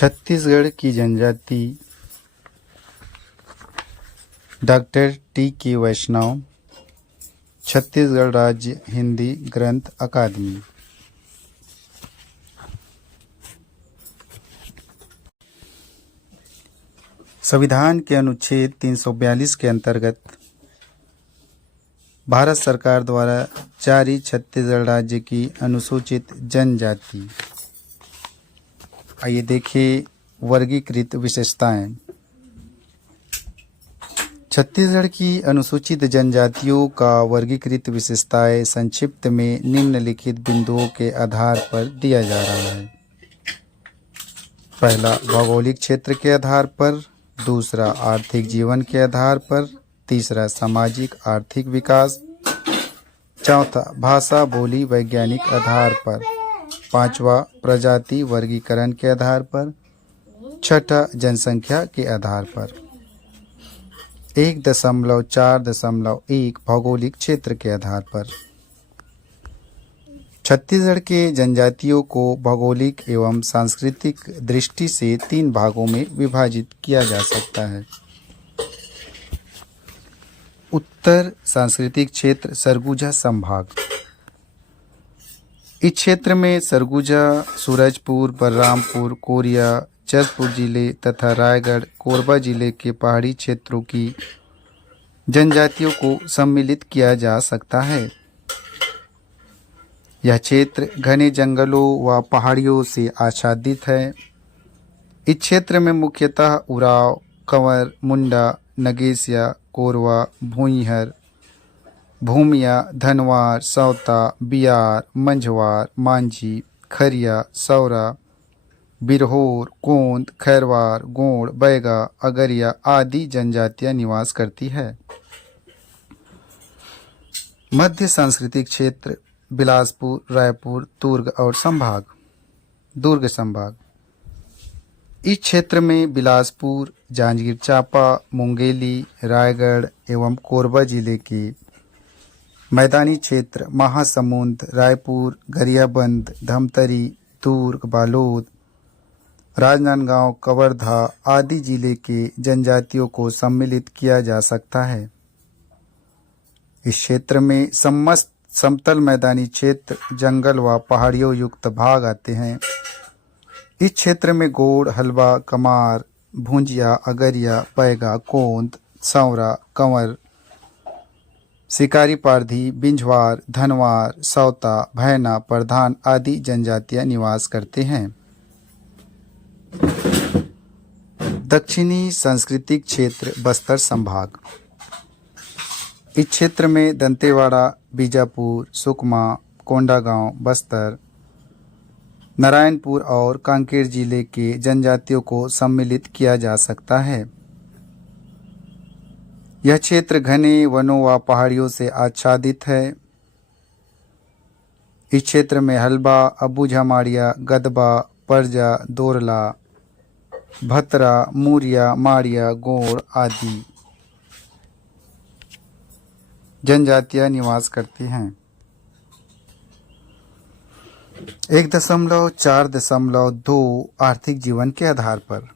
छत्तीसगढ़ की जनजाति doctor TK. वैष्णव, छत्तीसगढ़ राज्य हिंदी ग्रंथ अकादमी। संविधान के अनुच्छेद 342 के अंतर्गत भारत सरकार द्वारा जारी छत्तीसगढ़ राज्य की अनुसूचित जनजाति। आइए देखें वर्गीकृत विशेषताएं। छत्तीसगढ़ की अनुसूचित जनजातियों का वर्गीकृत विशेषताएं संक्षिप्त में निम्नलिखित बिंदुओं के आधार पर दिया जा रहा है। पहला, भौगोलिक क्षेत्र के आधार पर। दूसरा, आर्थिक जीवन के आधार पर। तीसरा, सामाजिक आर्थिक विकास। चौथा, भाषा बोली वैज्ञानिक आधार पर। पांचवा, प्रजाति वर्गीकरण के आधार पर। छठा, जनसंख्या के आधार पर। 1.4.1 भौगोलिक क्षेत्र के आधार पर। छत्तीसगढ़ के जनजातियों को भौगोलिक एवं सांस्कृतिक दृष्टि से 3 भागों में विभाजित किया जा सकता है। उत्तर सांस्कृतिक क्षेत्र सरगुजा संभाग। इस क्षेत्र में सरगुजा, सूरजपुर, बलरामपुर, कोरिया, जशपुर जिले तथा रायगढ़, कोरबा जिले के पहाड़ी क्षेत्रों की जनजातियों को सम्मिलित किया जा सकता है। यह क्षेत्र घने जंगलों व पहाड़ियों से आच्छादित है। इस क्षेत्र में मुख्यतः उराव, कंवर, मुंडा, नगेसिया, कोरवा, भूइहर, भूमिया, धनवार, सौता, बियार, मंझवार, मांझी, खरिया, सौरा, बिरहोर, कोंद, खैरवार, गोंड, बैगा, अगरिया आदि जनजातियां निवास करती है। मध्य सांस्कृतिक क्षेत्र बिलासपुर, रायपुर, दुर्ग संभाग। इस क्षेत्र में बिलासपुर, जांजगीर चांपा, मुंगेली, रायगढ़ एवं कोरबा जिले के मैदानी क्षेत्र, महासमुंद, रायपुर, गरियाबंद, धमतरी, दुर्ग, बालोद, राजनांदगांव, कवर्धा आदि जिले के जनजातियों को सम्मिलित किया जा सकता है। इस क्षेत्र में समतल मैदानी क्षेत्र, जंगल व पहाड़ियों युक्त भाग आते हैं। इस क्षेत्र में गोड़, हलवा, कमार, भुंजिया, अगरिया, पैगा, कोंद, सौरा, कंवर, शिकारी पारधी, बिंझवार, धनवार, सौता, भैना, प्रधान आदि जनजातियां निवास करते हैं। दक्षिणी सांस्कृतिक क्षेत्र बस्तर संभाग। इस क्षेत्र में दंतेवाड़ा, बीजापुर, सुकमा, कोंडागांव, बस्तर, नारायणपुर और कांकेर जिले के जनजातियों को सम्मिलित किया जा सकता है। यह क्षेत्र घने वनों व पहाड़ियों से आच्छादित है। इस क्षेत्र में हलबा, अबूझमाड़िया, गदबा, परजा, दोरला, भतरा, मूरिया, माड़िया, गोड़ आदि जनजातियां निवास करती हैं। 1.4.2 आर्थिक जीवन के आधार पर।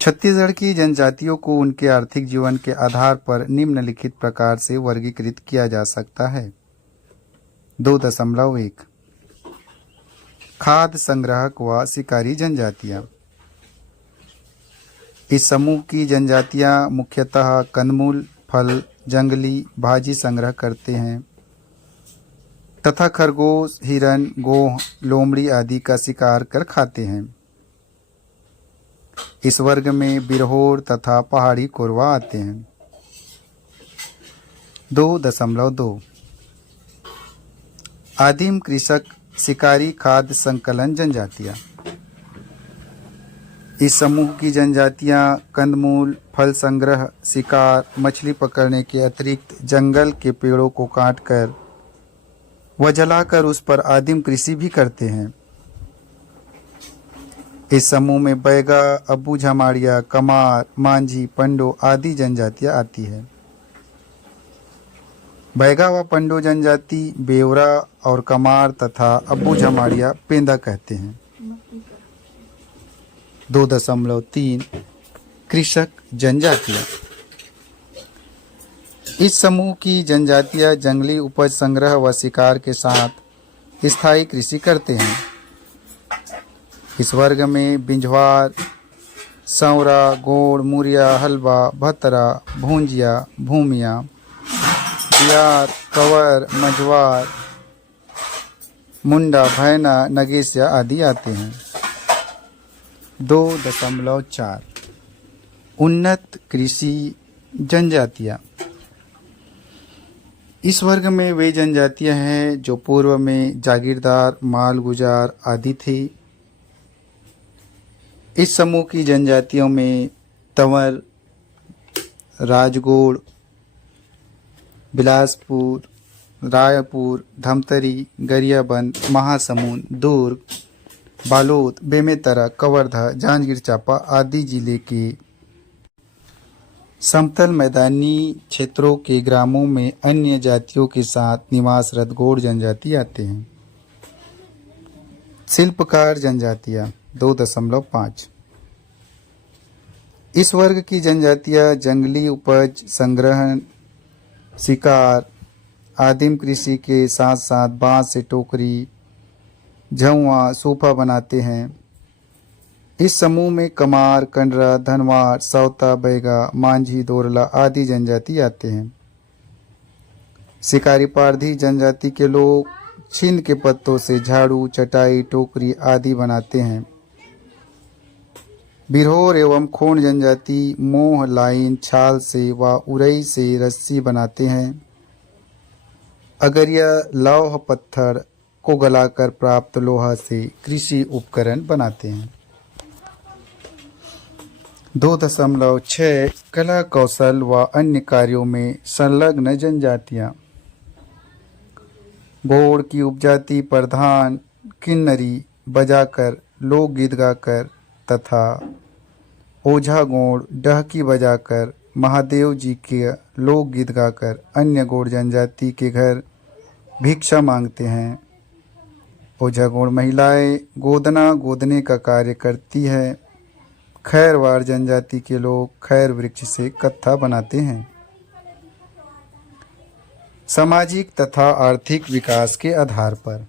छत्तीसगढ़ की जनजातियों को उनके आर्थिक जीवन के आधार पर निम्नलिखित प्रकार से वर्गीकृत किया जा सकता है। 2.1 खाद्य संग्राहक व शिकारी जनजातियां। इस समूह की जनजातियां मुख्यतः कंदमूल, फल, जंगली भाजी संग्रह करते हैं तथा खरगोश, हिरन, गोह, लोमड़ी आदि का शिकार कर खाते हैं। इस वर्ग में बिरहोर तथा पहाड़ी कोरवा आते हैं। 2.2 आदिम कृषक शिकारी खाद्य संकलन जनजातियां। इस समूह की जनजातियां कंदमूल, फल संग्रह, शिकार, मछली पकड़ने के अतिरिक्त जंगल के पेड़ों को काटकर व जलाकर उस पर आदिम कृषि भी करते हैं। इस समूह में बैगा, अबूझमाड़िया, कमार, मांझी, पंडो आदि जनजातियां आती है। बैगा व पंडो जनजाति बेवरा और कमार तथा अबूझमाड़िया पेंदा कहते हैं। 2.3 कृषक जनजातियां। इस समूह की जनजातियां जंगली उपज संग्रह व शिकार के साथ स्थायी कृषि करते हैं। इस वर्ग में बिंझवार, सौरा, गोड़, मुरिया, हलवा, भतरा, भूंजिया, भूमिया, बियार, कंवर, मझवार, मुंडा, भैना, नगेसिया आदि आते हैं। 2.4 उन्नत कृषि जनजातियां। इस वर्ग में वे जनजातियां हैं जो पूर्व में जागीरदार, मालगुजार आदि थी। इस समूह की जनजातियों में तंवर, राजगोड़, बिलासपुर, रायपुर, धमतरी, गरियाबंद, महासमुंद, दुर्ग, बालोद, बेमेतरा, कवर्धा, जांजगीर चांपा आदि जिले के समतल मैदानी क्षेत्रों के ग्रामों में अन्य जातियों के साथ निवासरत गोंड जनजाति आते हैं। शिल्पकार जनजातियां 2.5 इस वर्ग की जनजातियां जंगली उपज संग्रहण, शिकार, आदिम कृषि के साथ साथ बांस से टोकरी, झउआ, सोफा बनाते हैं। इस समूह में कमार, कंडरा, धनवार, सौता, बैगा, मांझी, दोरला आदि जनजाति आते हैं। शिकारी पारधी जनजाति के लोग छीन के पत्तों से झाड़ू, चटाई, टोकरी आदि बनाते हैं। बिरहोर एवं खोंड जनजाति मोह, लाइन, छाल से व उरई से रस्सी बनाते हैं। अगरिया लौह पत्थर को गलाकर प्राप्त लोहा से कृषि उपकरण बनाते हैं। 2.6 कला कौशल व अन्य कार्यों में संलग्न जनजातियां। गोड़ की उपजाति प्रधान किन्नरी बजाकर, लोकगीत गाकर तथा ओझा गोड़ डहकी बजाकर, महादेव जी के लोकगीत गाकर अन्य गोड़ जनजाति के घर भिक्षा मांगते हैं। ओझा गोड़ महिलाएं गोदना गोदने का कार्य करती है। खैरवाड़ जनजाति के लोग खैर वृक्ष से कत्था बनाते हैं। सामाजिक तथा आर्थिक विकास के आधार पर।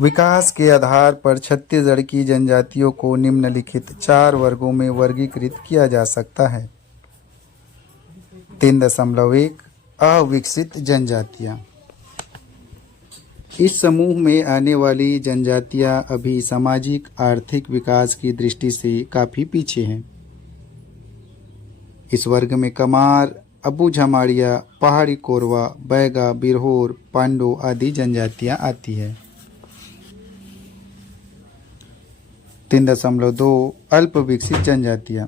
विकास के आधार पर छत्तीसगढ़ की जनजातियों को निम्नलिखित 4 वर्गों में वर्गीकृत किया जा सकता है। 3.1 अविकसित जनजातियां। इस समूह में आने वाली जनजातियां अभी सामाजिक आर्थिक विकास की दृष्टि से काफ़ी पीछे हैं। इस वर्ग में कमार, अबू झमाड़िया, पहाड़ी कोरवा, बैगा, बिरहोर, पांडो आदि जनजातियां आती है। 3.2 अल्प विकसित जनजातियां।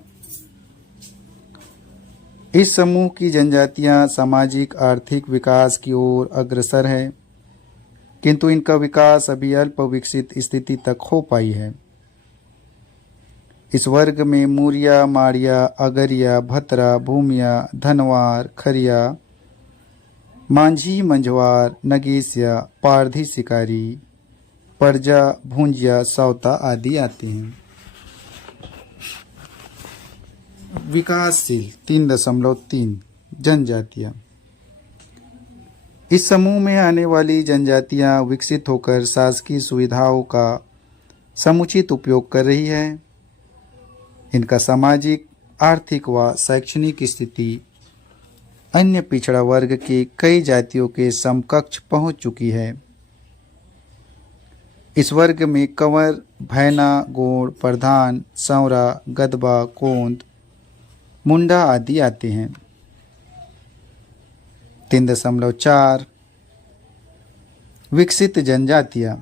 इस समूह की जनजातियां सामाजिक आर्थिक विकास की ओर अग्रसर है, किंतु इनका विकास अभी अल्प विकसित स्थिति तक हो पाई है। इस वर्ग में मूरिया, माड़िया, अगरिया, भतरा, भूमिया, धनवार, खरिया, मांझी, मंझवार, नगेसिया, पारधी, शिकारी, परजा, भूंजिया, सौता आदि आते हैं। विकासशील 3.3 जनजातियां। इस समूह में आने वाली जनजातियां विकसित होकर शासकीय सुविधाओं का समुचित उपयोग कर रही है। इनका सामाजिक, आर्थिक व शैक्षणिक स्थिति अन्य पिछड़ा वर्ग के कई जातियों के समकक्ष पहुंच चुकी है। इस वर्ग में कंवर, भैना, गोड़, प्रधान, सौरा, गदबा, कोंद, मुंडा आदि आते हैं। 3.4 विकसित जनजातियां।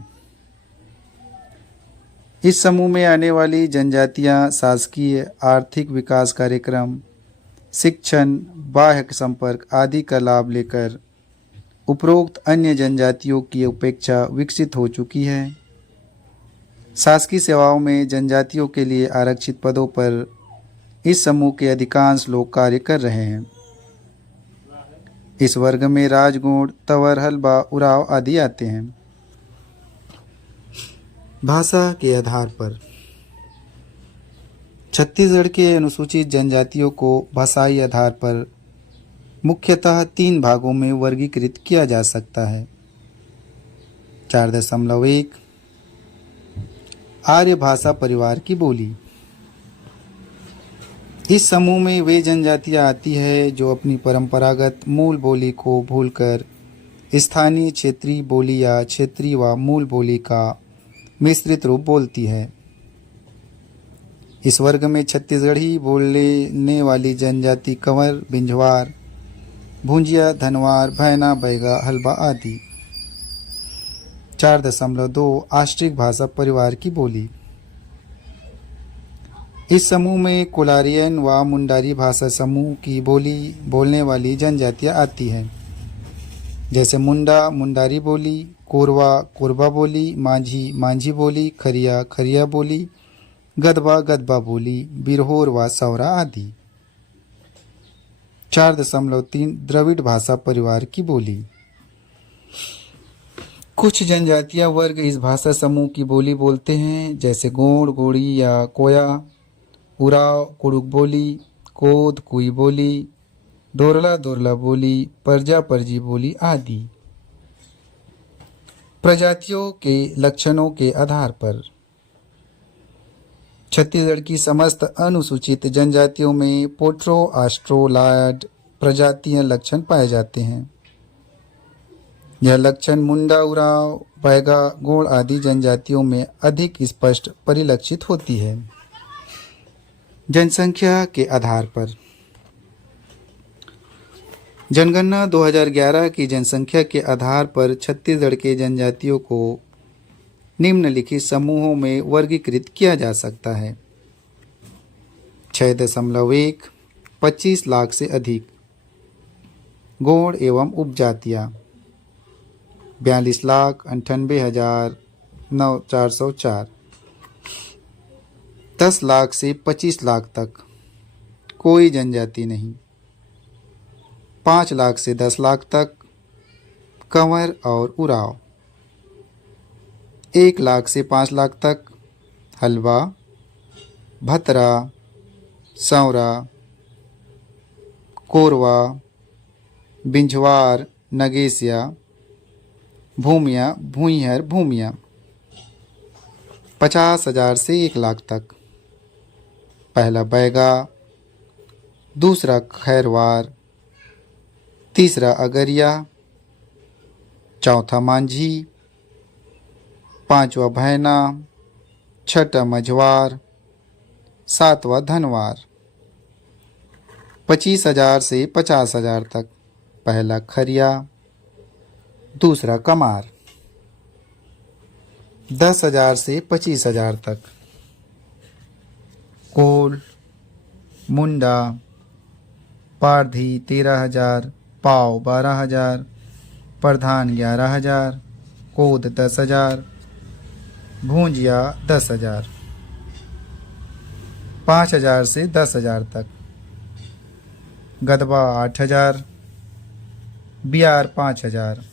इस समूह में आने वाली जनजातियां शासकीय आर्थिक विकास कार्यक्रम, शिक्षण, बाह्य संपर्क आदि का लाभ लेकर उपरोक्त अन्य जनजातियों की अपेक्षा विकसित हो चुकी है। शासकीय सेवाओं में जनजातियों के लिए आरक्षित पदों पर इस समूह के अधिकांश लोग कार्य कर रहे हैं। इस वर्ग में राजगोड़, तंवर, हलबा, उराव आदि आते हैं। भाषा के आधार पर छत्तीसगढ़ के अनुसूचित जनजातियों को भाषाई आधार पर मुख्यतः 3 भागों में वर्गीकृत किया जा सकता है। 4.1 आर्य भाषा परिवार की बोली। इस समूह में वे जनजातियां आती है जो अपनी परंपरागत मूल बोली को भूलकर स्थानीय क्षेत्रीय बोली या क्षेत्रीय व मूल बोली का मिश्रित रूप बोलती है। इस वर्ग में छत्तीसगढ़ी बोलने वाली जनजाति कंवर, बिंझवार, भूंजिया, धनवार, भैना, बैगा, हलबा आदि। 4.2 आष्ट्रिक भाषा परिवार की बोली। इस समूह में कोलारियन व मुंडारी भाषा समूह की बोली बोलने वाली जनजातियां आती हैं, जैसे मुंडा मुंडारी बोली, कोरवा कोरबा बोली, माझी माझी बोली, खरिया खरिया बोली, गदबा गदबा बोली, बिरहोर व सौरा आदि। 4.3 द्रविड़ भाषा परिवार की बोली। कुछ जनजातियां वर्ग इस भाषा समूह की बोली बोलते हैं, जैसे गोंड गोड़ी या कोया, उराव कुड़ुक बोली, कोद कुई बोली, दोरला दोरला बोली, परजा परजी बोली आदि। प्रजातियों के लक्षणों के आधार पर छत्तीसगढ़ की समस्त अनुसूचित जनजातियों में पोट्रो ऑस्ट्रोलायड प्रजातीय लक्षण पाए जाते हैं। यह लक्षण मुंडा, उराव, बैगा, गोंड आदि जनजातियों में अधिक स्पष्ट परिलक्षित होती है। जनसंख्या के आधार पर जनगणना 2011 की जनसंख्या के आधार पर छत्तीसगढ़ के जनजातियों को निम्नलिखित समूहों में वर्गीकृत किया जा सकता है। 6.1 25 लाख से अधिक गोंड एवं उपजातियां 42,98,404। 10 लाख से 25 लाख तक कोई जनजाति नहीं। 5 लाख से 10 लाख तक कंवर और उराव। 1 लाख से 5 लाख तक हलवा, भतरा, सौरा, कोरवा, बिंझवार, नगेसिया, भूमिया, भूइहर, भूमिया। 50,000 से 1 लाख तक पहला बैगा, दूसरा खैरवार, तीसरा अगरिया, चौथा मांझी, 5वां भैना, 6ठा मझवार, 7वां धनवार। 25,000 से 50,000 तक पहला खरिया, दूसरा कमार। 10,000 से 25,000 तक कोल, मुंडा, पारधी 13,000, पाव 12,000, प्रधान 11,000, कोद 10,000, भूंजिया 10,000। 5,000 से 10,000 तक गदबा 8,000, बियार 5,000।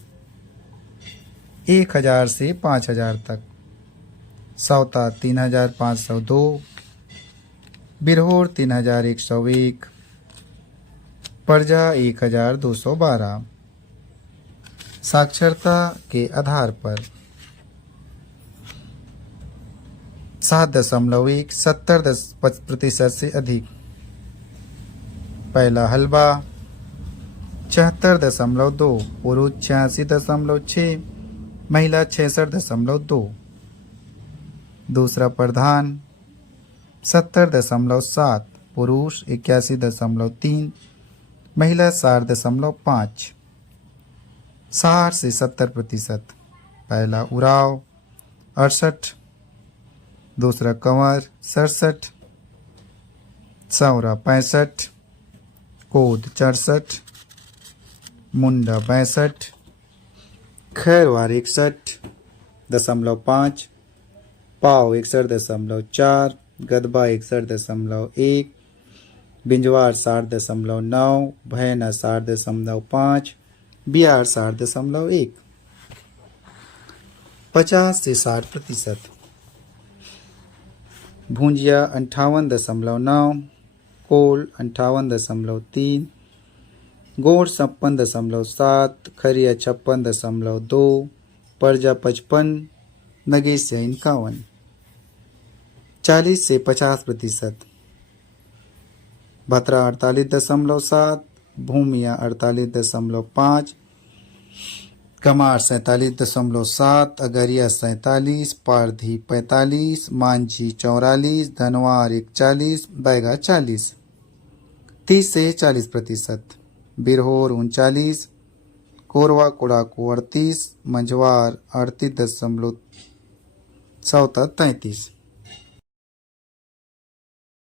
1,000 से 5,000 तक सौता 3,502, बिरहोर 3,101, परजा 1,212। साक्षरता के आधार पर 7.1 70% से अधिक पहला हलवा। 74.2 पुरुष, 86.6 महिला, 66.2। दूसरा प्रधान 70.7 पुरुष, 81.3 महिला, 60.5। 60 से 70% पहला उराव 68, दूसरा कंवर 67, सौरा 65, कोद 64, मुंडा 62, खैरवार 61.5, पाव 61.4, गदबा 61.1, बिंजवार 60.9, भैना 60.5, बिहार 60.1। 50 से 60% भूंजिया 58.9, कोल 58.3, गोड़ 56.7, खरिया 56.2, परजा 55, नगेशिया 51। 40 से 50%। भतरा 48.7, भूमिया 48.5, कमार 47.7, अगरिया 47, पारधी 45, मांझी 44, धनवार 41, बैगा 40। 30 से 40%। बिरहोर 39, कोरवा कोड़ाको 38, मंझवार 38.33।